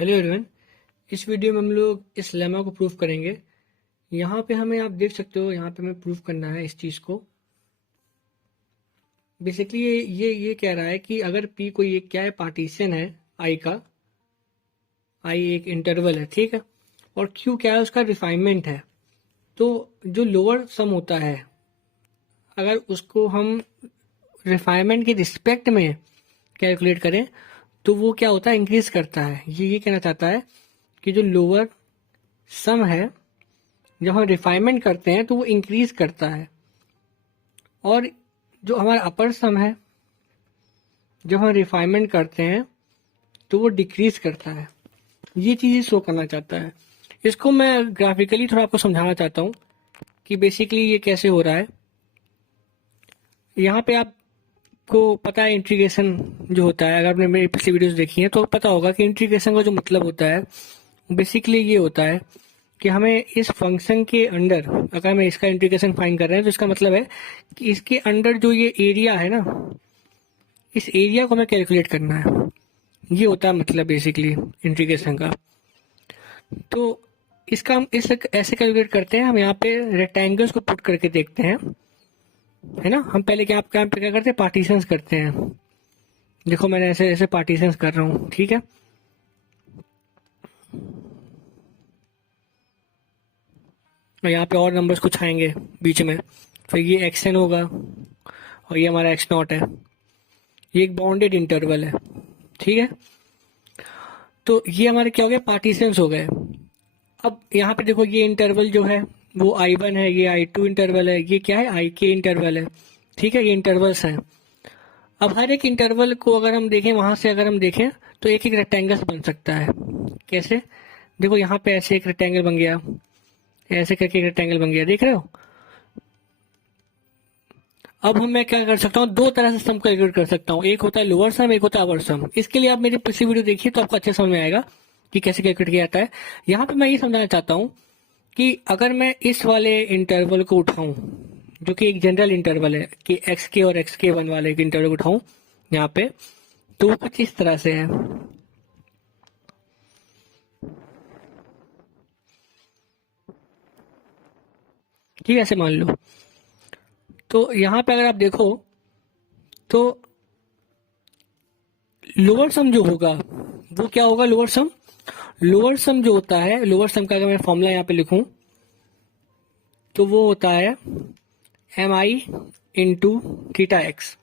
Hello everyone. इस video में हम लोग इस लेमा को प्रूफ करेंगे। यहाँ पे हमें आप देख सकते हो, यहाँ पे हमें प्रूफ करना है इस चीज़ को। बेसिकली ये कह रहा है कि अगर पी कोई एक क्या है, पार्टीशन है आई का, आई एक इंटरवल है, ठीक है, और क्यू क्या है, उसका रिफाइनमेंट है। तो जो लोअर सम होता है, अगर उसको हम रिफाइनमेंट की रिस्पेक्ट में कैलकुलेट करें तो वो क्या होता है, इंक्रीज करता है। ये कहना चाहता है कि जो लोअर सम है, जब हम रिफाइनमेंट करते हैं तो वो इंक्रीज करता है, और जो हमारा अपर सम है, जब हम रिफाइनमेंट करते हैं तो वो डिक्रीज करता है। ये चीज़ शो करना चाहता है। इसको मैं ग्राफिकली थोड़ा आपको समझाना चाहता हूँ कि बेसिकली ये कैसे हो रहा है। यहाँ पे आपको पता है इंटीग्रेशन जो होता है, अगर आपने मेरी पिछली वीडियोस देखी हैं तो पता होगा कि इंटीग्रेशन का जो मतलब होता है बेसिकली ये होता है कि हमें इस फंक्शन के अंडर, अगर हमें इसका इंटीग्रेशन फाइंड कर रहे हैं तो इसका मतलब है कि इसके अंडर जो ये एरिया है ना, इस एरिया को हमें कैलकुलेट करना है। ये होता है मतलब बेसिकली इंटीग्रेशन का। तो इसका हम इस ऐसे कैलकुलेट करते हैं। हम यहाँ पे रेक्टेंगल्स को पुट करके देखते हैं, है ना। हम पहले क्या करते हैं, पार्टीशंस करते हैं। देखो मैंने ऐसे ऐसे पार्टीशंस कर रहा हूँ, ठीक है। और यहाँ पे और नंबर्स कुछ आएंगे बीच में, फिर ये एक्स एन होगा और ये हमारा एक्स नॉट है। ये एक बाउंडेड इंटरवल है, ठीक है। तो ये हमारे क्या हो गए, पार्टीशंस हो गए। अब यहाँ पे देखो ये इंटरवल जो है वो I1 है, ये I2 इंटरवल है, ये क्या है IK इंटरवल है, ठीक है। ये इंटरवल्स हैं। अब हर एक इंटरवल को अगर हम देखें, वहां से अगर हम देखें तो एक एक रेक्टेंगल बन सकता है। कैसे, देखो यहाँ पे ऐसे एक रेक्टेंगल बन गया, ऐसे करके एक रेक्टेंगल बन गया, देख रहे हो। अब हम मैं क्या कर सकता हूँ, दो तरह से सम कैलकुलेट कर सकता हूँ। एक होता है लोअर सम, एक होता है अपर सम। इसके लिए आप मेरी पिछली वीडियो देखिए तो आपको अच्छे समझ में आएगा कि कैसे कैलकुलेट किया जाता है। यहाँ पे मैं ये समझाना चाहता हूँ कि अगर मैं इस वाले इंटरवल को उठाऊं, जो कि एक जनरल इंटरवल है, कि एक्स के और एक्स के वन वाले एक इंटरवल उठाऊं यहाँ पे, तो वो कुछ इस तरह से है, ठीक है, ऐसे मान लो। तो यहाँ पे अगर आप देखो तो लोअर सम जो होगा वो क्या होगा, लोअर सम जो होता है, लोअर सम का अगर मैं फॉर्मूला यहाँ पे लिखूं तो वो होता है MI into theta x.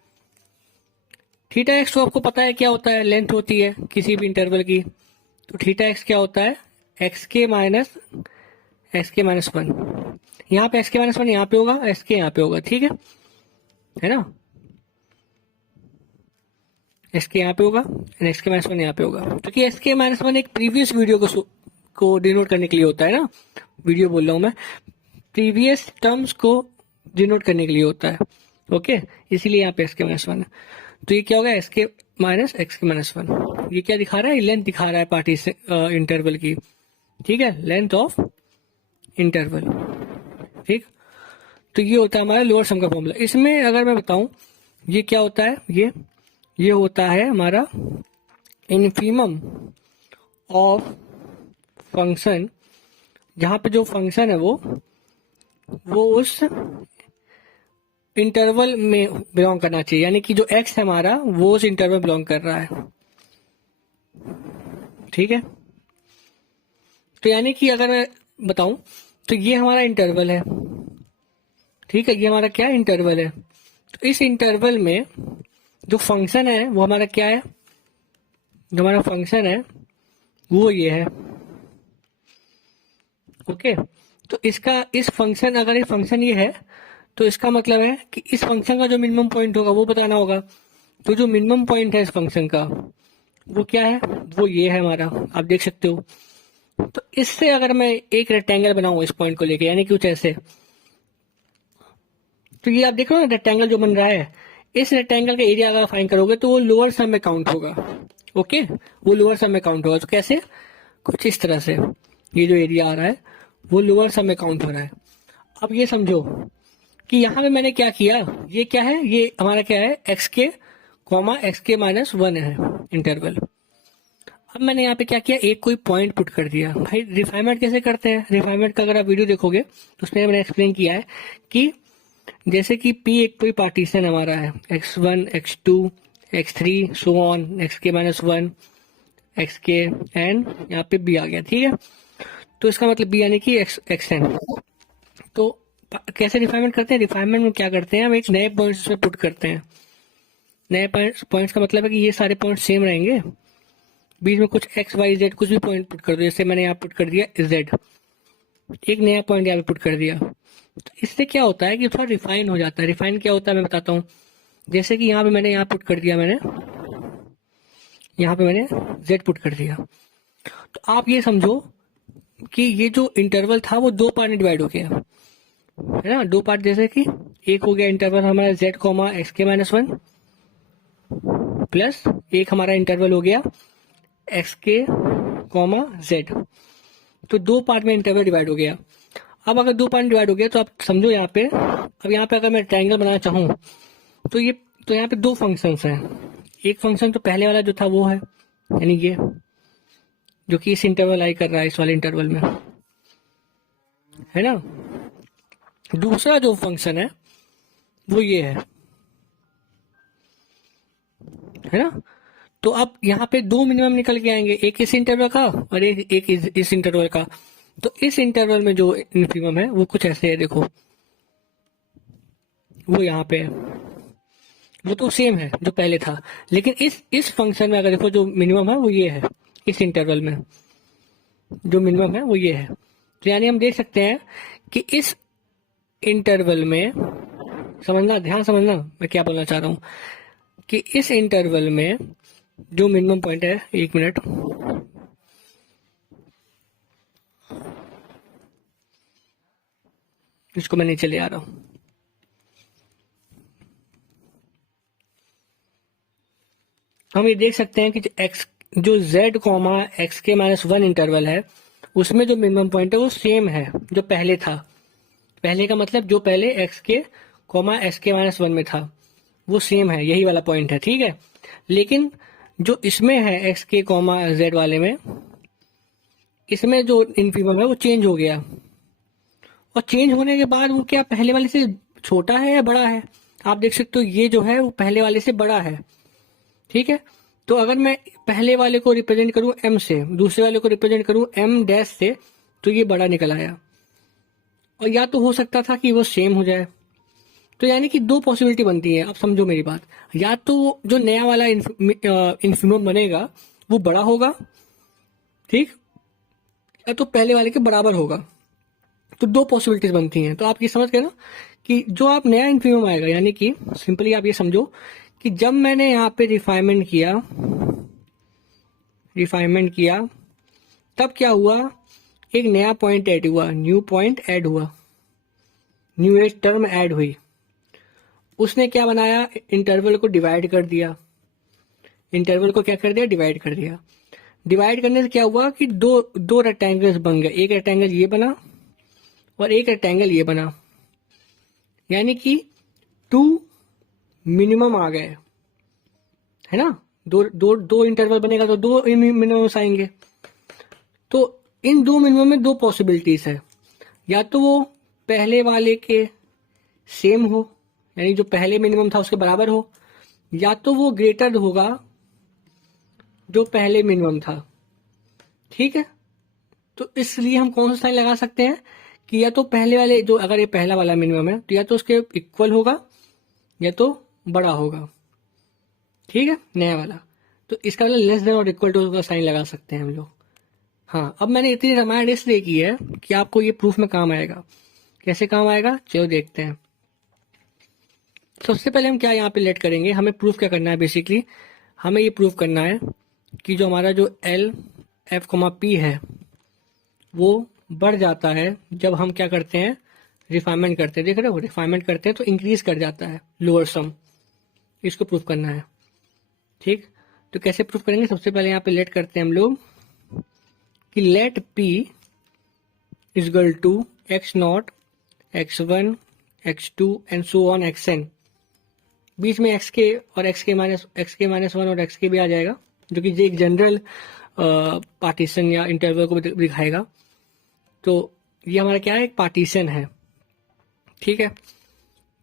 Theta x तो आपको पता है क्या होता है, लेंथ होती है किसी भी इंटरवल की। तो थीटा एक्स क्या होता है, एक्स के माइनस वन। यहाँ पे एक्स के माइनस वन यहाँ पे होगा, एक्स के यहाँ पे होगा, ठीक है ना। एक्स के यहाँ पे होगा और एक्स के माइनस वन यहाँ पे होगा, क्योंकि एक्स के माइनस वन एक प्रीवियस वीडियो को डिनोट करने के लिए होता है ना। वीडियो बोल रहा हूँ मैं, प्रीवियस टर्म्स को डिनोट करने के लिए होता है, ओके। इसीलिए यहाँ पे एक्स के माइनस वन है। तो ये क्या होगा, एक्स के माइनस वन। ये क्या दिखा रहा है, लेंथ दिखा रहा है पार्टी से इंटरवल की, ठीक है, लेंथ ऑफ इंटरवल, ठीक। तो ये होता है हमारा लोअर सम का फॉर्मूला। इसमें अगर मैं बताऊं ये क्या होता है, ये होता है हमारा इन्फीमम ऑफ फंक्शन, जहां पे जो फंक्शन है वो उस इंटरवल में बिलोंग करना चाहिए, यानी कि जो एक्स है हमारा वो उस इंटरवल बिलोंग कर रहा है, ठीक है। तो यानी कि अगर मैं बताऊं तो ये हमारा इंटरवल है, ठीक है, ये हमारा क्या इंटरवल है। तो इस इंटरवल में जो फंक्शन है वो हमारा क्या है, जो हमारा फंक्शन है वो ये है, ओके। तो इसका इस फंक्शन, अगर ये फंक्शन ये है तो इसका मतलब है कि इस फंक्शन का जो मिनिमम पॉइंट होगा वो बताना होगा। तो जो मिनिमम पॉइंट है इस फंक्शन का वो क्या है, वो ये है हमारा, आप देख सकते हो। तो इससे अगर मैं एक रेक्टेंगल बनाऊं इस पॉइंट को लेके, यानी कुछ ऐसे, तो ये आप देख रहे हो ना रेक्टेंगल जो बन रहा है, इस रेक्टेंगल का एरिया अगर फाइंड करोगे तो वो लोअर सम में काउंट होगा, ओके। वो लोअर सम में काउंट होगा। तो कैसे, कुछ इस तरह से, ये जो एरिया आ रहा है वो लोअर सम में काउंट हो रहा है। अब ये समझो कि यहाँ पे मैंने क्या किया, ये क्या है, ये हमारा क्या है, एक्स के माइनस वन है इंटरवल। अब मैंने यहाँ पे क्या किया, एक कोई पॉइंट पुट कर दिया। भाई रिफाइनमेंट कैसे करते हैं, रिफाइनमेंट का अगर आप वीडियो देखोगे तो उसमें मैंने एक्सप्लेन किया है कि जैसे कि P एक कोई पार्टीशन हमारा है, x1 x2 x3 so on xk-1 xk and यहाँ पे B आ गया, ठीक है। तो इसका मतलब B यानी कि xn। तो कैसे रिफाइनमेंट करते हैं, रिफाइनमेंट में क्या करते हैं, हम एक नए पॉइंट्स उसमें पुट करते हैं। नए पॉइंट्स का मतलब है कि ये सारे पॉइंट सेम रहेंगे, बीच में कुछ एक्स वाई जेड कुछ भी पॉइंट पुट कर दो। जैसे मैंने यहाँ पुट कर दिया जेड, एक नया पॉइंट यहाँ पे पुट कर दिया। तो इससे क्या होता है कि थोड़ा रिफाइन हो जाता है। रिफाइन क्या होता है मैं बताता हूँ। जैसे कि यहाँ पे मैंने यहाँ पुट कर दिया, यहाँ पे मैंने जेड पुट कर दिया। तो आप ये समझो कि ये जो इंटरवल था वो दो पार्ट में डिवाइड हो गया, है ना। दो पार्ट, जैसे कि एक हो गया इंटरवल हमारा z, xk-1 प्लस एक हमारा इंटरवल हो गया xk, z। तो दो पार्ट में इंटरवल डिवाइड हो गया। अब अगर दो पार्ट में डिवाइड हो गया तो आप समझो यहाँ पे, अब यहाँ पे अगर मैं ट्रायंगल बनाना चाहूँ तो यहाँ पे दो फंक्शंस हैं। एक फंक्शन तो पहले वाला जो था वो है, यानी ये जो कि इस इंटरवल आई कर रहा है, इस वाले इंटरवल में, है ना। दूसरा जो फंक्शन है वो ये है ना। तो अब यहाँ पे दो मिनिमम निकल के आएंगे, एक इस इंटरवल का और एक इस इंटरवल का। तो इस इंटरवल में जो इन्फीमम है वो कुछ ऐसे है, देखो वो यहाँ पे है, वो तो सेम है जो पहले था। लेकिन इस फंक्शन में अगर देखो जो मिनिमम है वो ये है, इस इंटरवल में जो मिनिमम है वो ये है। तो यानी हम देख सकते हैं कि इस इंटरवल में, समझना, ध्यान समझना मैं क्या बोलना चाह रहा हूँ, कि इस इंटरवल में जो मिनिमम पॉइंट है, एक मिनट, इसको मैं नीचे ले आ रहा हूं। हम ये देख सकते हैं कि जो z, xk-1 इंटरवल है उसमें जो मिनिमम पॉइंट है वो सेम है जो पहले था। पहले का मतलब जो पहले xk, xk-1 में था वो सेम है, यही वाला पॉइंट है, ठीक है। लेकिन जो इसमें है xk, z वाले में, इसमें जो इन्फीमम है वो चेंज हो गया। और चेंज होने के बाद वो क्या पहले वाले से छोटा है या बड़ा है, आप देख सकते हो ये जो है वो पहले वाले से बड़ा है, ठीक है। तो अगर मैं पहले वाले को रिप्रेजेंट करूं m से, दूसरे वाले को रिप्रेजेंट करूं m डैश से, तो ये बड़ा निकल आया। और या तो हो सकता था कि वो सेम हो जाए। तो यानी कि दो पॉसिबिलिटी बनती है, अब समझो मेरी बात। या तो जो नया वाला इन्फीमम बनेगा वो बड़ा होगा, ठीक, या तो पहले वाले के बराबर होगा। तो दो पॉसिबिलिटीज बनती हैं। तो आप ये समझ गए ना कि जो आप नया इन्फीमम आएगा, यानी कि सिंपली आप ये समझो कि जब मैंने यहाँ पे रिफाइनमेंट किया तब क्या हुआ, एक नया पॉइंट ऐड हुआ, न्यू पॉइंट ऐड हुआ, न्यू एज टर्म ऐड हुई। उसने क्या बनाया, इंटरवल को डिवाइड कर दिया। इंटरवल को क्या कर दिया, डिवाइड कर दिया। डिवाइड करने से क्या हुआ कि दो रेक्टेंगल्स बन गए। एक रेक्टेंगल ये बना और एक रेक्टेंगल ये बना, यानी कि टू मिनिमम आ गए, है ना। दो इंटरवल बनेगा तो दो मिनिमम्स आएंगे। तो इन दो मिनिमम में दो पॉसिबिलिटीज है, या तो वो पहले वाले के सेम हो, यानी जो पहले मिनिमम था उसके बराबर हो, या तो वो ग्रेटर होगा जो पहले मिनिमम था, ठीक है। तो इसलिए हम कौन सा साइन लगा सकते हैं कि या तो पहले वाले जो, अगर ये पहला वाला मिनिमम है तो या तो उसके इक्वल होगा या तो बड़ा होगा, ठीक है, नया वाला। तो इसका मतलब लेस देन और इक्वल टू का साइन लगा सकते हैं हम लोग। हाँ, अब मैंने इतनी रामायण इसलिए की है कि आपको ये प्रूफ में काम आएगा। कैसे काम आएगा, चलो देखते हैं। सबसे पहले हम क्या यहाँ पे लेट करेंगे, हमें प्रूफ क्या करना है, बेसिकली हमें ये प्रूफ करना है कि जो हमारा जो L, F, P है वो बढ़ जाता है जब हम क्या करते हैं, रिफाइनमेंट करते हैं। देख रहे हो, रिफाइनमेंट करते हैं तो इंक्रीज कर जाता है लोअर सम। इसको प्रूफ करना है, ठीक। तो कैसे प्रूफ करेंगे, सबसे पहले यहाँ पे लेट करते हैं हम लोग कि let P equal to x0, x1, x2 and so on xn। बीच में xk और xk-1 और xk भी आ जाएगा, जो कि एक जनरल पार्टीशन या इंटरवल को दिखाएगा। तो ये हमारा क्या है, एक पार्टीशन है, ठीक है।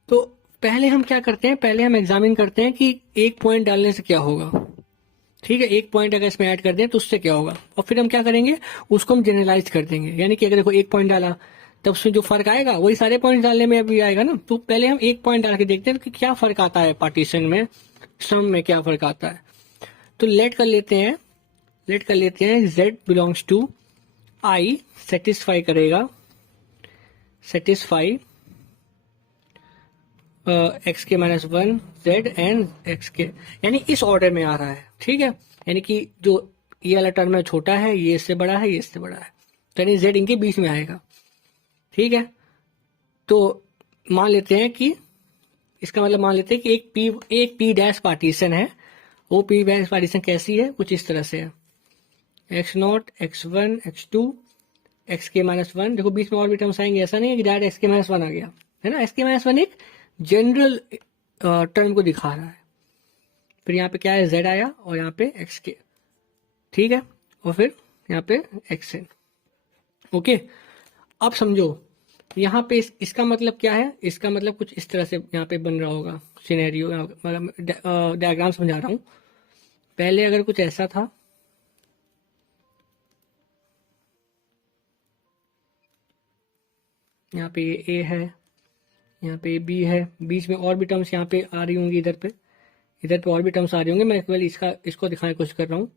तो पहले हम क्या करते हैं, पहले हम एग्जामिन करते हैं कि एक पॉइंट डालने से क्या होगा, ठीक है। एक पॉइंट अगर इसमें ऐड कर दें तो उससे क्या होगा, और फिर हम क्या करेंगे, उसको हम जनरलाइज कर देंगे। यानी कि अगर देखो एक पॉइंट डाला तब उसमें जो फर्क आएगा वही सारे पॉइंट डालने में भी आएगा ना। तो पहले हम एक पॉइंट डाल के देखते हैं कि क्या फर्क आता है पार्टीशन में, सम में क्या फर्क आता है। तो लेट कर लेते हैं z belongs to I satisfy करेगा, satisfy x k minus one z and x k, यानी इस ऑर्डर में आ रहा है, ठीक है। यानी कि जो ये वाला टर्म है छोटा है, ये इससे बड़ा है, ये इससे बड़ा है, तो यानी जेड इनके बीच में आएगा, ठीक है। तो मान लेते हैं कि इसका मतलब मान लेते हैं कि एक पी डैश पार्टीशन है। वो पी डैश पार्टीशन कैसी है, कुछ इस तरह से है, x nought x one x two x k minus one. देखो बीच में और भी टर्म्स आएंगे, ऐसा नहीं है कि direct x k minus one आ गया, है ना। एक्स के माइनस वन एक जनरल टर्म को दिखा रहा है। फिर यहाँ पे क्या है, जेड आया और यहाँ पे एक्स के, ठीक है, और फिर यहाँ पे एक्स एन, ओके। अब समझो यहाँ पे इसका मतलब क्या है, इसका मतलब कुछ इस तरह से यहाँ पे बन रहा होगा सिनेरियो, मतलब डायग्राम समझा रहा हूँ। पहले अगर कुछ ऐसा था, यहाँ पे ए है, यहाँ पे बी है, बीच में और भी टर्म्स यहाँ पे आ रही होंगी, इधर पे और भी टर्म्स आ रही होंगे। मैं केवल इसको दिखाने की कोशिश कर रहा हूँ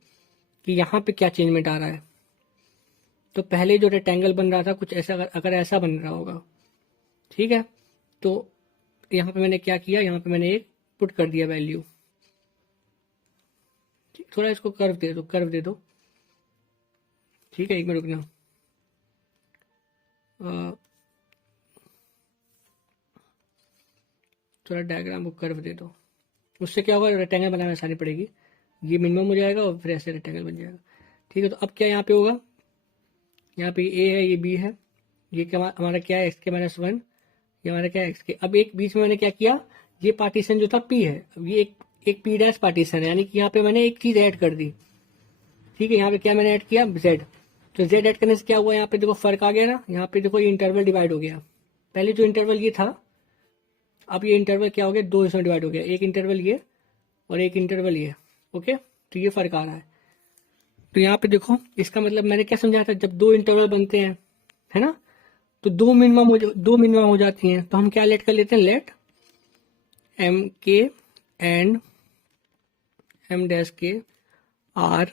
कि यहाँ पे क्या चेंजमेंट आ रहा है। तो पहले जो रेक्टेंगल बन रहा था कुछ ऐसा, अगर ऐसा बन रहा होगा, ठीक है। तो यहाँ पे मैंने क्या किया, यहाँ पे मैंने एक पुट कर दिया वैल्यू, थोड़ा इसको कर्व दे दो, ठीक है। एक मिनट रुकना, थोड़ा डायग्राम को कर्व दे दो, उससे क्या होगा, रेक्टेंगल बनाने में आसानी पड़ेगी। ये मिनिमम हो जाएगा और फिर ऐसे रेक्टेंगल बन जाएगा, ठीक है। तो अब क्या यहाँ पे होगा, यहाँ पे ए है, ये बी है, ये क्या हमारा क्या है, एक्स के माइनस वन, ये हमारा क्या है एक्स के। अब एक बीच में मैंने क्या किया, ये पार्टीशन जो था पी है, अब ये एक पी डैश पार्टीशन है, यानी कि यहाँ पे मैंने एक चीज ऐड कर दी, ठीक है। यहाँ पे क्या मैंने ऐड किया, जेड। तो जेड ऐड करने से क्या हुआ, यहाँ पे देखो फर्क आ गया ना, यहाँ पे देखो ये इंटरवल डिवाइड हो गया। पहले जो इंटरवल ये था, अब ये इंटरवल क्या हो गया, दो हिस्सों में डिवाइड हो गया, एक इंटरवल ये और एक इंटरवल ये, ओके। तो ये फर्क आ रहा है। तो यहाँ पे देखो इसका मतलब मैंने क्या समझाया था, जब दो इंटरवल बनते हैं, है ना, तो दो मिनिमम हो जाती हैं। तो हम क्या लेट कर लेते हैं, लेट एम के एंड एम डैश के आर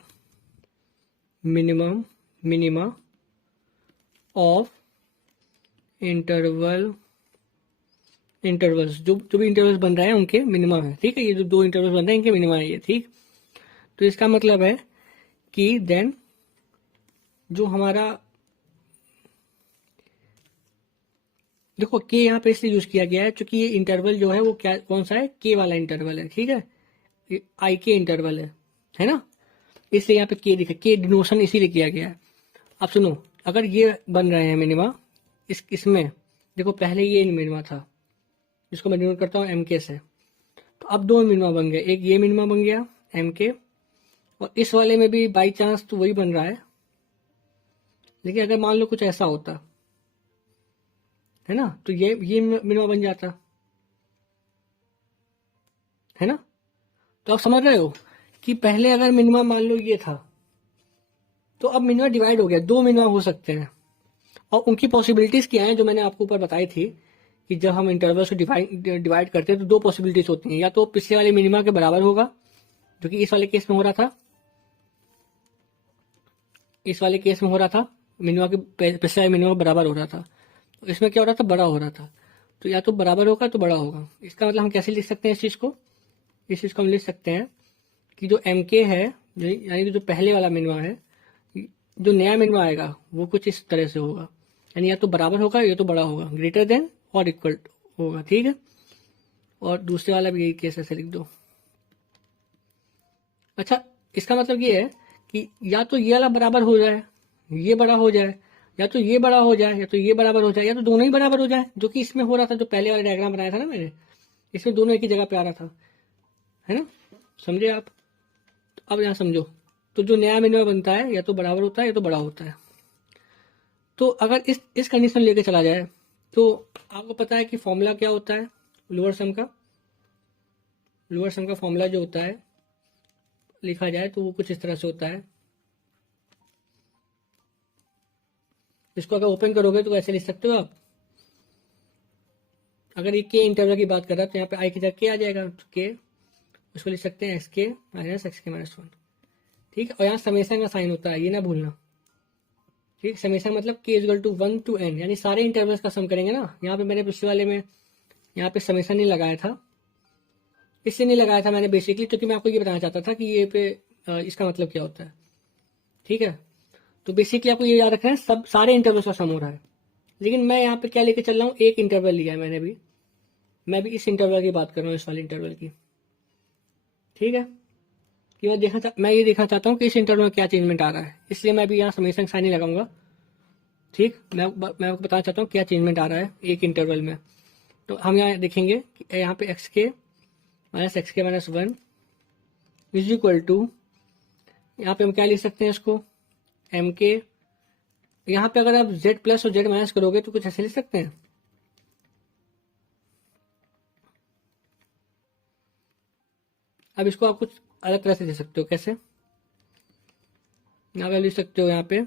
मिनिमा ऑफ इंटरवल्स, जो भी इंटरवल्स बन रहे हैं उनके मिनिमम है, ठीक है। ये जो दो इंटरवल्स बन रहे हैं इनके मिनिमम है ये, ठीक। तो इसका मतलब है कि देन जो हमारा, देखो के यहाँ पे इसलिए यूज किया गया है क्योंकि ये इंटरवल जो है वो क्या, कौन सा है, के वाला इंटरवल है, ठीक है। आई के इंटरवल है ना, इसलिए यहाँ पे के दिखा, के डिनोशन इसीलिए किया गया है। अब सुनो, अगर ये बन रहे हैं मिनिमा, इसमें देखो पहले ये मिनिमा था, जिसको मैं डिनोट करता हूँ एम के से। तो अब दो मिनिमा बन गए, एक ये मिनिमा बन गया एम के, और इस वाले में भी बाई चांस तो वही बन रहा है। लेकिन अगर मान लो कुछ ऐसा होता है ना, तो ये मिनिमा बन जाता है ना। तो आप समझ रहे हो कि पहले अगर मिनिमा मान लो ये था, तो अब मिनिमा डिवाइड हो गया, दो मिनिमा हो सकते हैं। और उनकी पॉसिबिलिटीज क्या है, जो मैंने आपको ऊपर बताई थी कि जब हम इंटरवल्स को डिवाइड करते हैं तो दो पॉसिबिलिटीज होती हैं, या तो पिछले वाले मिनिमा के बराबर होगा, जो कि इस वाले केस में हो रहा था, मिनिमा के पिछले वाले मिनिमा के बराबर हो रहा था। तो इसमें क्या हो रहा था, बड़ा हो रहा था। तो या तो बराबर होगा तो बड़ा होगा। इसका मतलब हम कैसे लिख सकते हैं इस चीज को, हम लिख सकते हैं कि जो एम के है, यानी कि जो पहले वाला मिनिमा है, जो नया मिनिमा आएगा वो कुछ इस तरह से होगा, यानी या तो बराबर होगा या तो बड़ा होगा, ग्रेटर देन और इक्वल होगा, ठीक है। और दूसरे वाला भी यही केस ऐसे लिख दो। अच्छा, इसका मतलब ये है कि या तो ये वाला बराबर हो जाए, ये बड़ा हो जाए, या तो ये बड़ा हो जाए, या तो ये बराबर हो जाए, या तो दोनों ही बराबर हो जाए, जो कि इसमें हो रहा था, जो पहले वाला डायग्राम बनाया था ना मैंने, इसमें दोनों एक ही जगह पे आ रहा था, है ना। समझे आप। तो अब यहाँ समझो, तो जो नया मिनिमम बनता है या तो बराबर होता है या तो बड़ा होता है। तो अगर इस कंडीशन लेके चला जाए तो आपको पता है कि फॉर्मूला क्या होता है लोअर सम का। लोअर सम का फॉर्मूला जो होता है लिखा जाए तो वो कुछ इस तरह से होता है। इसको अगर ओपन करोगे तो ऐसे लिख सकते हो आप। अगर ये के इंटरवल की बात कर रहा है तो यहाँ पे आई की जगह के आ जाएगा, तो के उसको लिख सकते हैं एक्स के-1। ठीक है, और यहाँ समेशन का साइन होता है, ये ना भूलना। ठीक, समेशन मतलब के इक्वल टू 1 to n, यानी सारे इंटरवल्स का सम करेंगे ना। यहाँ पे मैंने पिछले वाले में यहाँ पे समेशन नहीं लगाया था, इससे नहीं लगाया था मैंने बेसिकली, क्योंकि मैं आपको ये बताना चाहता था कि ये पे इसका मतलब क्या होता है। ठीक है, तो बेसिकली आपको ये याद रखना है सब सारे इंटरवल्स का सम हो रहा है। लेकिन मैं यहाँ पे क्या लेके चल रहा हूँ, एक इंटरवल लिया है मैंने मैं भी इस इंटरवल की बात कर रहा हूँ, इस वाले इंटरवल की। ठीक है, कि मैं ये देखना चाहता हूँ कि इस इंटरवल में क्या चेंजमेंट आ रहा है, इसलिए मैं भी यहाँ समेशन साइन नहीं लगाऊंगा। ठीक, मैं आपको बताना चाहता हूँ क्या चेंजमेंट आ रहा है एक इंटरवल में। तो हम यहाँ देखेंगे कि यहाँ पे x के-1 इज इक्वल टू, यहाँ पे हम क्या लिख सकते हैं इसको, एम के। यहाँ पे अगर आप z प्लस और z माइनस करोगे तो कुछ ऐसे लिख सकते हैं। अब इसको आप कुछ अलग तरह से दे सकते हो, कैसे, यहाँ पे लिख सकते हो यहाँ पे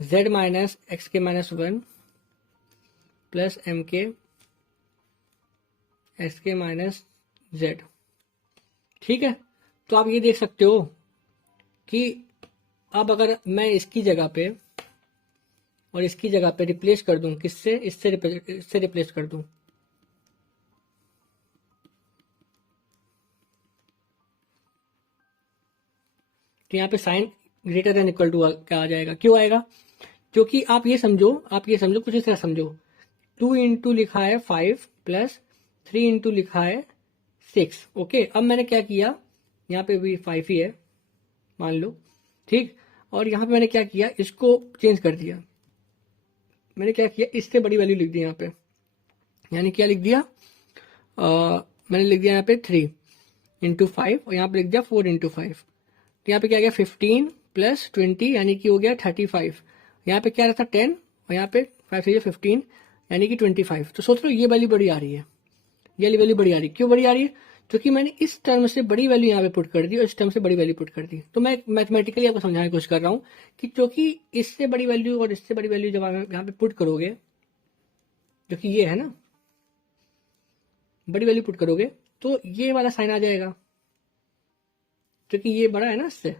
z माइनस x के-1 प्लस एम के x के-z। ठीक है, तो आप ये देख सकते हो कि अब अगर मैं इसकी जगह पे और इसकी जगह पे रिप्लेस कर दूं, किससे, इससे रिप्लेस कर दूं, तो यहाँ पे sign greater than equal to क्या आ जाएगा, क्यों आएगा, क्योंकि आप ये समझो कुछ इस तरह समझो, 2 इंटू लिखा है 5 प्लस 3 इंटू लिखा है 6। ओके, अब मैंने क्या किया, यहाँ पे भी 5 ही है मान लो। ठीक, और यहाँ पे मैंने क्या किया, इसको चेंज कर दिया। मैंने क्या किया, इससे बड़ी वैल्यू लिख दी यहाँ पे, यानी क्या लिख दिया, मैंने लिख दिया यहाँ पे 3 इंटू 5 और यहाँ पे लिख दिया 4 इंटू 5। तो यहाँ पे क्या गया 15 प्लस 20 यानी कि हो गया 35। यहाँ पे क्या रहता 10 और यहाँ पे 5 से 15 यानी कि 25। तो सोच लो ये वैल्यू बड़ी आ रही है, ये वैल्यू बड़ी आ रही है। क्यों बड़ी आ रही है, क्योंकि मैंने इस टर्म से बड़ी वैल्यू यहाँ पे पुट कर दी और इस टर्म से बड़ी वैल्यू पुट कर दी। तो मैं मैथमेटिकली आपको समझाने की कोशिश कर रहा हूँ कि क्योंकि इससे बड़ी वैल्यू और इससे बड़ी वैल्यू जब आप यहाँ पे पुट करोगे, जो कि ये है ना, बड़ी वैल्यू पुट करोगे तो ये वाला साइन आ जाएगा, क्योंकि ये बड़ा है ना इससे,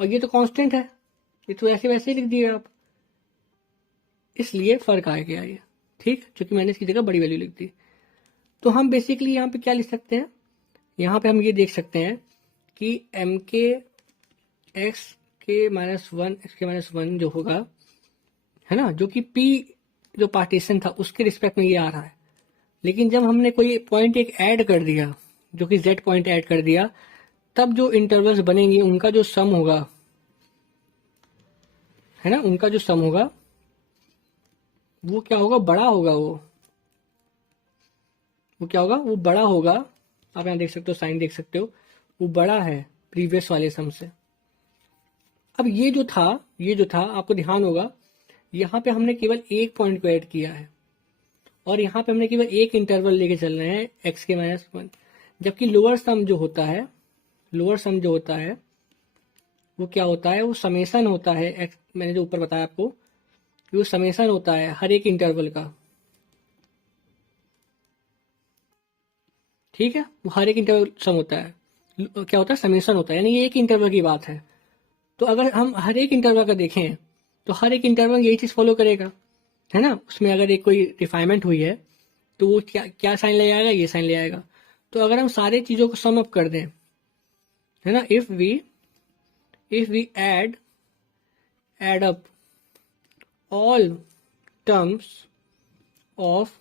और ये तो कांस्टेंट है, ये तो ऐसे वैसे ही लिख दिए आप, इसलिए फर्क आ गया ये। ठीक, क्योंकि मैंने इसकी जगह बड़ी वैल्यू लिख दी। तो हम बेसिकली यहाँ पे क्या लिख सकते हैं, यहाँ पे हम ये देख सकते हैं कि एम के x के-1 जो होगा, है ना, जो कि p जो पार्टीशन था उसके रिस्पेक्ट में ये आ रहा है। लेकिन जब हमने कोई पॉइंट एक ऐड कर दिया, जो कि z पॉइंट ऐड कर दिया, तब जो इंटरवल्स बनेंगे उनका जो सम होगा, है ना, उनका जो सम होगा वो क्या होगा, बड़ा होगा। वो क्या होगा, वो बड़ा होगा। आप यहाँ देख सकते हो, साइन देख सकते हो, वो बड़ा है प्रीवियस वाले सम से। अब ये जो था आपको ध्यान होगा, यहाँ पे हमने केवल एक पॉइंट को ऐड किया है और यहाँ पे हमने केवल एक इंटरवल लेके चल रहे हैं x के-1, जबकि लोअर सम जो होता है वो क्या होता है, वो समेशन होता है। मैंने जो ऊपर बताया आपको, वो समेशन होता है हर एक इंटरवल का। ठीक है, वो हर एक इंटरवल सम होता है, क्या होता है, समेशन होता है, यानी ये एक इंटरवल की बात है। तो अगर हम हर एक इंटरवल का देखें तो हर एक इंटरवल यही चीज फॉलो करेगा, है ना। उसमें अगर एक कोई रिफाइनमेंट हुई है तो वो क्या साइन ले आएगा, ये साइन ले आएगा। तो अगर हम सारे चीजों को सम अप कर दें, है ना, if we add up all terms of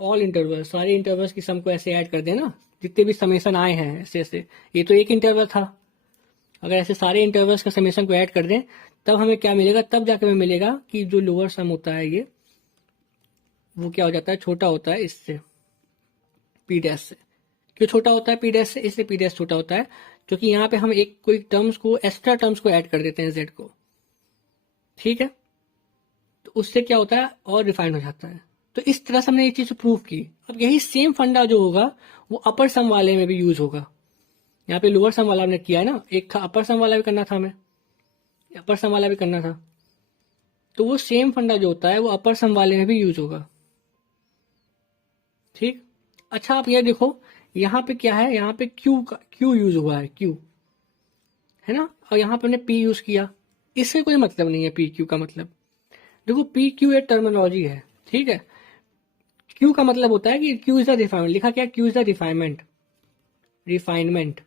all interval, सारे इंटरवल्स की सम को ऐसे ऐड कर देना, जितने भी समेशन आए हैं ऐसे ऐसे, ये तो एक इंटरवल था, अगर ऐसे सारे इंटरवल्स का समेशन को ऐड कर दें तब हमें क्या मिलेगा, तब जाकर हमें मिलेगा कि जो लोअर सम होता है ये, वो क्या हो जाता है, छोटा होता है इससे, पी डैश से। क्यों छोटा होता है पी डैश से, इसलिए पी डैश छोटा होता है क्योंकि यहाँ पे हम एक कोई टर्म्स को एक्स्ट्रा टर्म्स को ऐड कर देते हैं जेड को, ठीक है। तो उससे क्या होता है और रिफाइंड हो जाता है। तो इस तरह से हमने ये चीज प्रूव की। अब यही सेम फंडा जो होगा वो अपर सम वाले में भी यूज होगा। यहाँ पे लोअर सम वाला हमने किया है ना, एक था अपर सम वाला भी करना था हमें, अपर सम वाला भी करना था, तो वो सेम फंडा जो होता है वो अपर सम वाले में भी यूज होगा, ठीक। अच्छा आप ये देखो यहाँ पे क्या है, यहाँ पे क्यू यूज हुआ है, क्यू है ना, और यहाँ पे हमने पी यूज किया। इससे कोई मतलब नहीं है पी क्यू का मतलब। देखो पी क्यू एक टर्मिनोलॉजी है, ठीक है। क्यू का मतलब होता है कि क्यू इज द रिफाइनमेंट, लिखा क्या, Q is the refinement, refinement.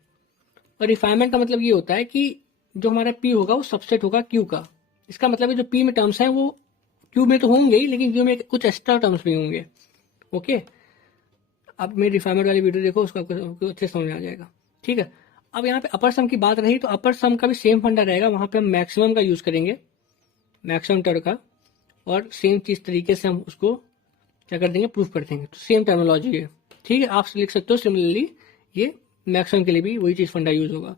और रिफाइनमेंट का मतलब ये होता है कि जो हमारा पी होगा वो सबसेट होगा क्यू का। इसका मतलब है जो पी में टर्म्स हैं वो क्यू में तो होंगे ही, लेकिन क्यू में कुछ एक्स्ट्रा टर्म्स भी होंगे, ओके। अब मेरी रिफाइनमेंट वाली वीडियो देखो, उसका आपको अच्छे समझ में आ जाएगा, ठीक है। अब यहाँ पे अपर सम की बात रही तो अपर सम का भी सेम फंडा रहेगा, वहां पे हम मैक्सिमम का यूज करेंगे, मैक्सिमम टर्म का, और सेम चीज तरीके से हम उसको क्या कर देंगे, प्रूफ कर देंगे। तो सेम टर्मिनोलॉजी है, ठीक है। आप लिख सकते हो सिमिलरली ये मैक्सिमम के लिए भी वही चीज फंडा यूज होगा।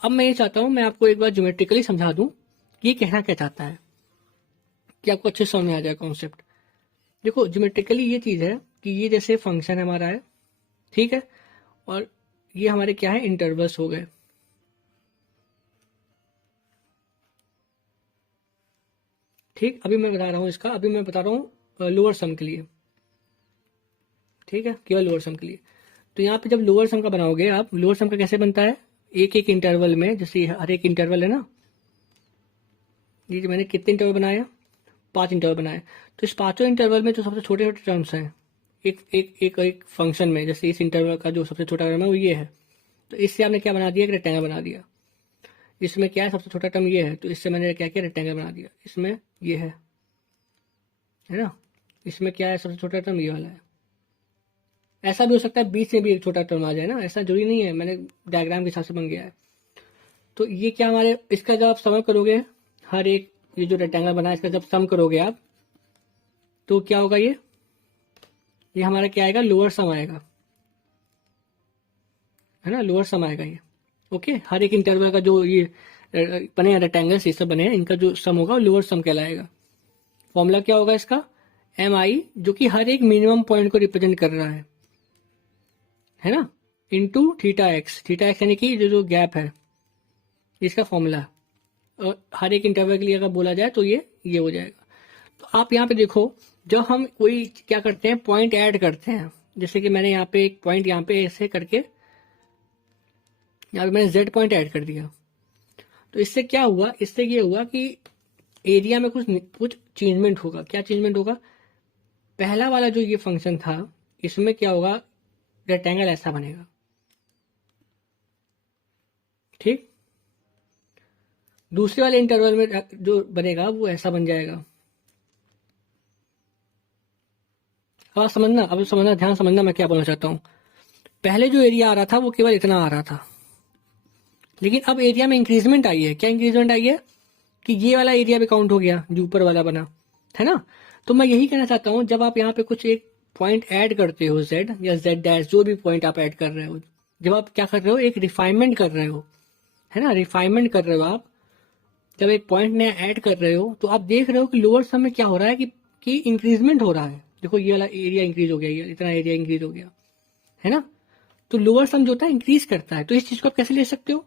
अब मैं ये चाहता हूं मैं आपको एक बार ज्योमेट्रिकली समझा दूं कि ये कहना क्या चाहता है, कि आपको अच्छे समझ में आ जाए कॉन्सेप्ट। देखो ज्योमेट्रिकली ये चीज है कि ये जैसे फंक्शन हमारा है, ठीक है, और ये हमारे क्या है, इंटरवल्स हो गए, ठीक। अभी मैं बता रहा हूँ इसका, अभी मैं बता रहा हूँ लोअर सम के लिए, ठीक है, केवल लोअर सम के लिए। तो यहाँ पे जब लोअर सम का बनाओगे आप, लोअर सम का कैसे बनता है, एक एक इंटरवल में, जैसे हर एक इंटरवल है ना, ये जो मैंने कितने इंटरवल बनाया, 5 इंटरवल बनाए। तो इस पांचों इंटरवल में जो सबसे छोटे छोटे टर्म्स हैं, एक एक एक एक फंक्शन में, जैसे इस इंटरवल का जो सबसे छोटा टर्म है वो ये है, तो इससे आपने क्या बना दिया, एक रेक्टेंगल बना दिया। इसमें क्या है, सबसे छोटा टर्म ये है, तो इससे मैंने क्या किया, रेक्टेंगल बना दिया। इसमें ये है ना, इसमें क्या है, सबसे छोटा टर्म ये वाला है। ऐसा भी हो सकता है बीच में भी एक छोटा टर्म आ जाए ना, ऐसा जरूरी नहीं है, मैंने डायग्राम के हिसाब से बन गया है। तो ये क्या हमारे, इसका जब आप सम करोगे, हर एक ये जो रेक्टेंगल बना है इसका जब सम करोगे आप, तो क्या होगा, ये हमारा क्या आएगा, लोअर सम आएगा, है ना, लोअर सम आएगा ये, ओके। हर एक इंटरवल का जो ये बने हैं रेक्टेंगल्स, ये सब बने हैं, इनका जो सम होगा लोअर सम कहलाएगा। फॉर्मूला क्या होगा इसका, एम आई, जो कि हर एक मिनिमम पॉइंट को रिप्रेजेंट कर रहा है ना, इंटू थीटा एक्स यानी कि जो जो गैप है, इसका फॉर्मूला। और हर एक इंटरवल के लिए अगर बोला जाए तो ये हो जाएगा। तो आप यहाँ पे देखो, जब हम कोई क्या करते हैं, पॉइंट ऐड करते हैं, जैसे कि मैंने यहाँ पे एक पॉइंट यहाँ पे ऐसे करके यहाँ पे मैंने जेड पॉइंट ऐड कर दिया, तो इससे क्या हुआ, इससे ये हुआ कि एरिया में कुछ कुछ चेंजमेंट होगा। क्या चेंजमेंट होगा, पहला वाला जो ये फंक्शन था इसमें क्या होगा, रेक्टेंगल ऐसा बनेगा, ठीक। दूसरे वाले इंटरवल में जो बनेगा वो ऐसा बन जाएगा। अब समझना, अब समझना, ध्यान समझना मैं क्या बोलना चाहता हूँ। पहले जो एरिया आ रहा था वो केवल इतना आ रहा था, लेकिन अब एरिया में इंक्रीजमेंट आई है। क्या इंक्रीजमेंट आई है, कि ये वाला एरिया भी काउंट हो गया जो ऊपर वाला बना, है ना। तो मैं यही कहना चाहता हूँ, जब आप यहाँ पे कुछ एक पॉइंट ऐड करते हो, जेड या जेड डैश, जो भी पॉइंट आप ऐड कर रहे हो, जब आप क्या कर रहे हो, एक रिफाइनमेंट कर रहे हो, है ना, रिफाइनमेंट कर रहे हो आप। जब एक पॉइंट नया ऐड कर रहे हो तो आप देख रहे हो कि लोअर सम में क्या हो रहा है, कि इंक्रीजमेंट हो रहा है। देखो ये वाला एरिया इंक्रीज हो गया, ये इतना एरिया इंक्रीज हो गया, है ना। तो लोअर सम जो होता है इंक्रीज करता है। तो इस चीज को आप कैसे ले सकते हो,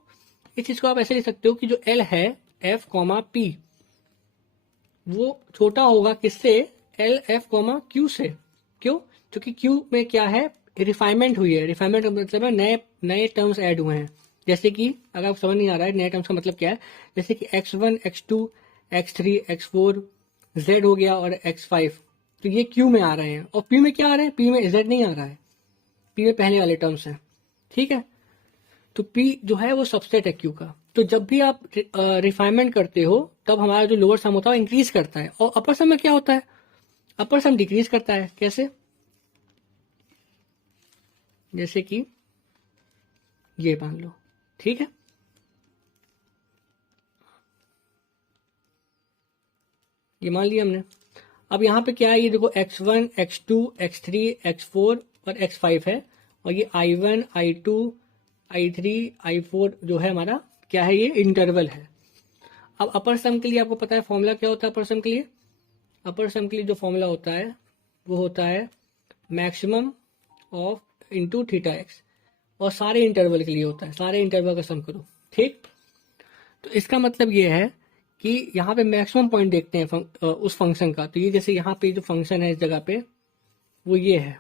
इस चीज को आप ऐसे ले सकते हो कि जो एल है, एफ कॉमा पी, वो छोटा होगा किससे, एल एफ कॉमा क्यू से। क्यों, क्योंकि क्यू में क्या है, रिफाइनमेंट हुई है। रिफाइनमेंट का मतलब है नए नए टर्म्स ऐड हुए हैं। जैसे कि अगर आप समझ नहीं आ रहा है नए टर्म्स का मतलब क्या है, जैसे कि x1 x2 x3 x4 z हो गया और x5, तो ये क्यू में आ रहे हैं। और पी में क्या आ रहे हैं, पी में z नहीं आ रहा है, पी में पहले वाले टर्म्स हैं, ठीक है। तो पी जो है वो सबसेट है क्यू का। तो जब भी आप रिफाइनमेंट करते हो तब हमारा जो लोअर सम होता है इंक्रीज करता है, और अपर सम में क्या होता है, अपर सम डिक्रीज करता है। कैसे, जैसे कि ये मान लो, ठीक है। ये मान लिया हमने। अब यहाँ पे क्या है, ये देखो x1 x2 x3 x4 और x5 है, और ये i1 i2 I3 I4 जो है हमारा क्या है, ये इंटरवल है। अब अपर सम के लिए आपको पता है फॉर्मूला क्या होता है अपर सम के लिए? अपर सम के लिए जो फॉर्मूला होता है वो होता है maximum of into theta x, और सारे इंटरवल के लिए होता है, सारे इंटरवल का सम करो, ठीक। तो इसका मतलब ये है कि यहाँ पे मैक्सिमम पॉइंट देखते हैं उस फंक्शन का। तो ये जैसे यहाँ पे जो फंक्शन है इस जगह पे वो ये है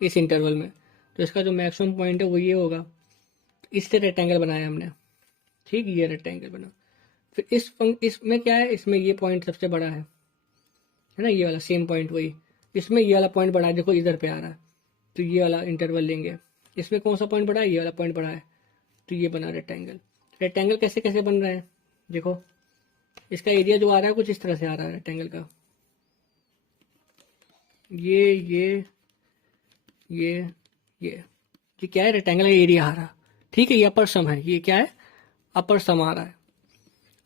इस इंटरवल में, तो इसका जो मैक्सिमम पॉइंट है वो ये होगा। इससे रेक्टेंगल बनाया हमने, ठीक, ये रेक्टेंगल बना। फिर इसमें क्या है, इसमें ये पॉइंट सबसे बड़ा है ना, ये वाला सेम पॉइंट वही। इसमें ये वाला पॉइंट बड़ा है, देखो इधर पे आ रहा है, तो ये वाला इंटरवल लेंगे। इसमें कौन सा पॉइंट बड़ा है, ये वाला पॉइंट बड़ा है, तो ये बना रेक्टेंगल। रेक्टेंगल कैसे कैसे बन रहा है, देखो इसका एरिया जो आ रहा है कुछ इस तरह से आ रहा है रेक्टेंगल का, ये क्या है, रेक्टेंगल का एरिया आ रहा, ठीक है। ये अपर सम है, ये क्या है, अपर सम आ रहा है।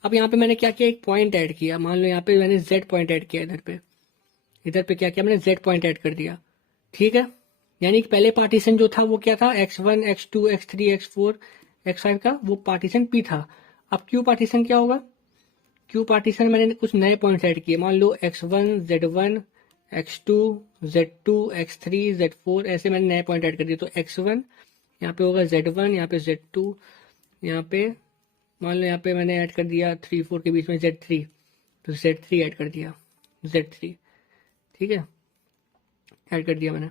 अब यहाँ पे मैंने क्या किया, एक पॉइंट ऐड किया, मान लो यहाँ पे मैंने z पॉइंट ऐड किया, इधर पे क्या किया मैंने, z पॉइंट ऐड कर दिया, ठीक है। यानी कि पहले पार्टीशन जो था वो क्या था, x1 x2 x3 x4 x5 का वो पार्टीशन p था। अब q पार्टीशन क्या होगा, q पार्टीशन मैंने कुछ नए पॉइंट्स ऐड किए, मान लो x1 z1 x2 z2 x3 z4, ऐसे मैंने नए पॉइंट ऐड कर दिए। तो x1 यहाँ पे होगा, z1 यहाँ पे z2, यहाँ पे मान लो यहाँ पे मैंने ऐड कर दिया 3 4 के बीच में z3, तो z3 ऐड कर दिया, z3, ठीक है, ऐड कर दिया मैंने।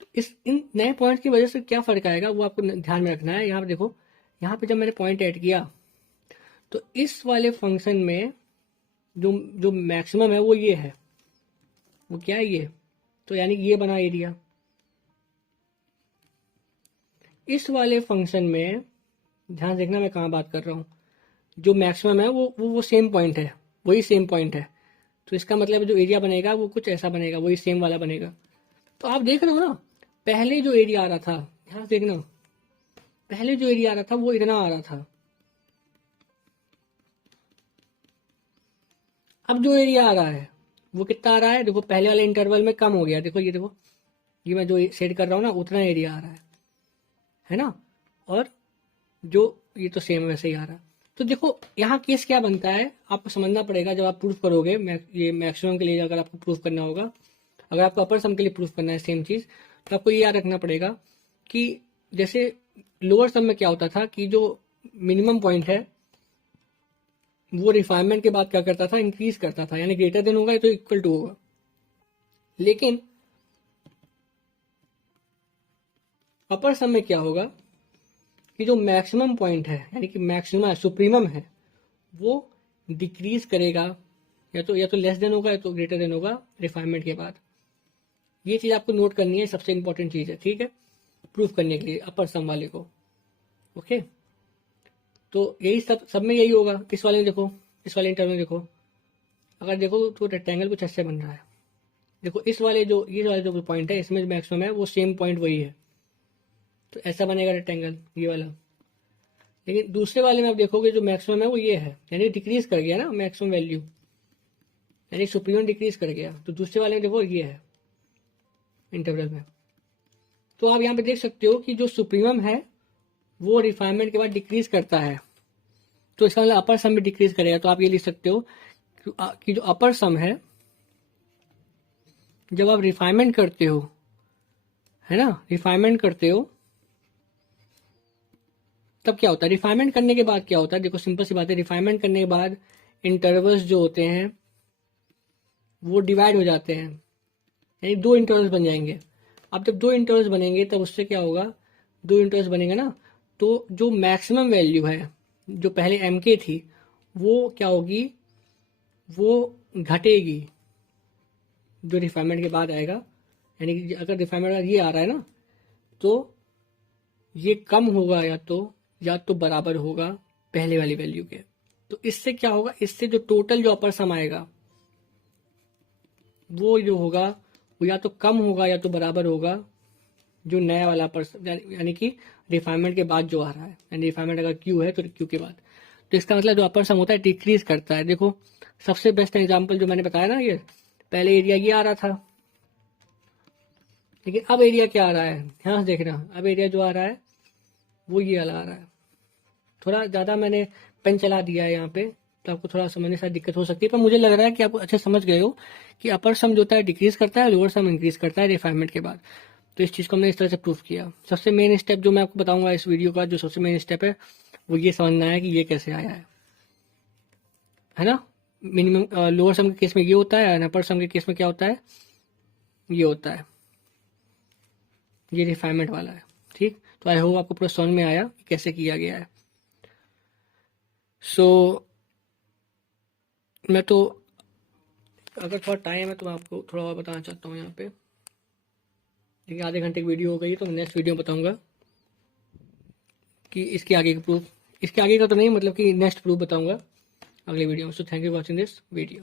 तो इन नए पॉइंट की वजह से क्या फर्क आएगा वो आपको ध्यान में रखना है। यहाँ पे देखो, यहाँ पे जब मैंने पॉइंट ऐड किया तो इस वाले फंक्शन में जो जो मैक्सिमम है वो ये है, वो क्या है ये, तो यानी ये बना एरिया। इस वाले फंक्शन में ध्यान देखना मैं कहाँ बात कर रहा हूँ, जो मैक्सिमम है वो सेम पॉइंट है, वही सेम पॉइंट है। तो इसका मतलब जो एरिया बनेगा वो कुछ ऐसा बनेगा, वही सेम वाला बनेगा। तो आप देख रहे हो ना, पहले जो एरिया आ रहा था, ध्यान से देखना, पहले जो एरिया आ रहा था वो इतना आ रहा था। अब जो एरिया आ रहा है वो कितना आ रहा है, देखो पहले वाले इंटरवल में कम हो गया, देखो ये, देखो ये मैं जो सेट कर रहा हूँ ना उतना एरिया आ रहा है ना, और जो ये तो सेम वैसे ही आ रहा है। तो देखो यहाँ केस क्या बनता है आपको समझना पड़ेगा जब आप प्रूफ करोगे। ये मैक्सिमम के लिए अगर आपको प्रूफ करना होगा, अगर आपको अपर सम के लिए प्रूफ करना है सेम चीज, तो आपको ये याद रखना पड़ेगा कि जैसे लोअर सम में क्या होता था कि जो मिनिमम पॉइंट है वो रिफाइनमेंट के बाद क्या करता था, इंक्रीज करता था, यानी ग्रेटर देन होगा तो इक्वल टू होगा। लेकिन अपर सम में क्या होगा कि जो मैक्सिमम पॉइंट है यानी कि मैक्सिमम सुप्रीमम है वो डिक्रीज करेगा, या तो लेस देन होगा या तो ग्रेटर देन होगा रिफाइनमेंट के बाद। ये चीज आपको नोट करनी है, सबसे इंपॉर्टेंट चीज है, ठीक है, प्रूफ करने के लिए अपर सम वाले को। ओके, तो यही सब में यही होगा। इस वाले में देखो, इस वाले इंटरवल में देखो, अगर देखो तो रेक्टेंगल कुछ ऐसे बन रहा है। देखो इस वाले जो ये वाले जो पॉइंट है इसमें मैक्सिमम है वो सेम पॉइंट वही है, तो ऐसा बनेगा रेक्टेंगल ये वाला। लेकिन दूसरे वाले में आप देखोगे जो मैक्सिमम है वो ये है, यानी डिक्रीज कर गया ना मैक्सिमम वैल्यू, यानी सुप्रीमम डिक्रीज कर गया। तो दूसरे वाले में देखो ये है इंटरवल में। तो आप यहाँ पे देख सकते हो कि जो सुप्रीमम है वो रिफाइनमेंट के बाद डिक्रीज करता है, तो इसका मतलब अपर सम भी डिक्रीज करेगा। तो आप ये लिख सकते हो कि जो अपर सम है जब आप रिफाइनमेंट करते हो, है ना, रिफाइनमेंट करते हो तब क्या होता है, रिफाइनमेंट करने के बाद क्या होता है, देखो सिंपल सी बात है, रिफाइनमेंट करने के बाद इंटरवल्स जो होते हैं वो डिवाइड हो जाते हैं, यानी दो इंटरवल्स बन जाएंगे। अब जब दो इंटरवल्स बनेंगे तब उससे क्या होगा, दो इंटरवल्स बनेंगे ना, तो जो मैक्सिमम वैल्यू है जो पहले एम के थी वो क्या होगी, वो घटेगी जो रिफाइनमेंट के बाद आएगा। यानी कि अगर रिफाइनमेंट ये आ रहा है ना तो ये कम होगा या तो बराबर होगा पहले वाली वैल्यू के। तो इससे क्या होगा, इससे जो टोटल जो अपर सम आएगा वो जो होगा वो या तो कम होगा या तो बराबर होगा जो नया वाला अपर सम, यानी कि रिफाइनमेंट के बाद जो आ रहा है। यानी रिफाइनमेंट अगर क्यू है तो क्यू के बाद, तो इसका मतलब जो अपर सम होता है डिक्रीज करता है। देखो सबसे बेस्ट एग्जाम्पल जो मैंने बताया ना, ये पहले एरिया ये आ रहा था, लेकिन अब एरिया क्या आ रहा है, ध्यान से देखना, अब एरिया जो आ रहा है वो ये वाला आ रहा है। थोड़ा ज़्यादा मैंने पेन चला दिया है यहाँ पे, तो आपको थोड़ा समझने से दिक्कत हो सकती है, पर मुझे लग रहा है कि आप अच्छे समझ गए हो कि अपर सम जो होता है डिक्रीज करता है, लोअर सम इंक्रीज करता है रिफाइनमेंट के बाद। तो इस चीज़ को हमने इस तरह से प्रूफ किया। सबसे मेन स्टेप जो मैं आपको बताऊंगा इस वीडियो का, जो सबसे मेन स्टेप है वो ये समझना है कि ये कैसे आया है ना। मिनिमम लोअर सम के केस में ये होता है, अपर सम के केस में क्या होता है, ये होता है, ये रिफाइनमेंट वाला है। ठीक, तो आई होप आपको पूरा समझ में आया कि कैसे किया गया है। सो मैं तो, अगर थोड़ा टाइम है तो मैं आपको थोड़ा और बताना चाहता हूँ यहाँ पे, लेकिन आधे घंटे की वीडियो हो गई तो मैं नेक्स्ट वीडियो में बताऊंगा कि इसके आगे का प्रूफ, इसके आगे का तो नहीं, मतलब कि नेक्स्ट प्रूफ बताऊंगा अगले वीडियो में। So thank you watching this video.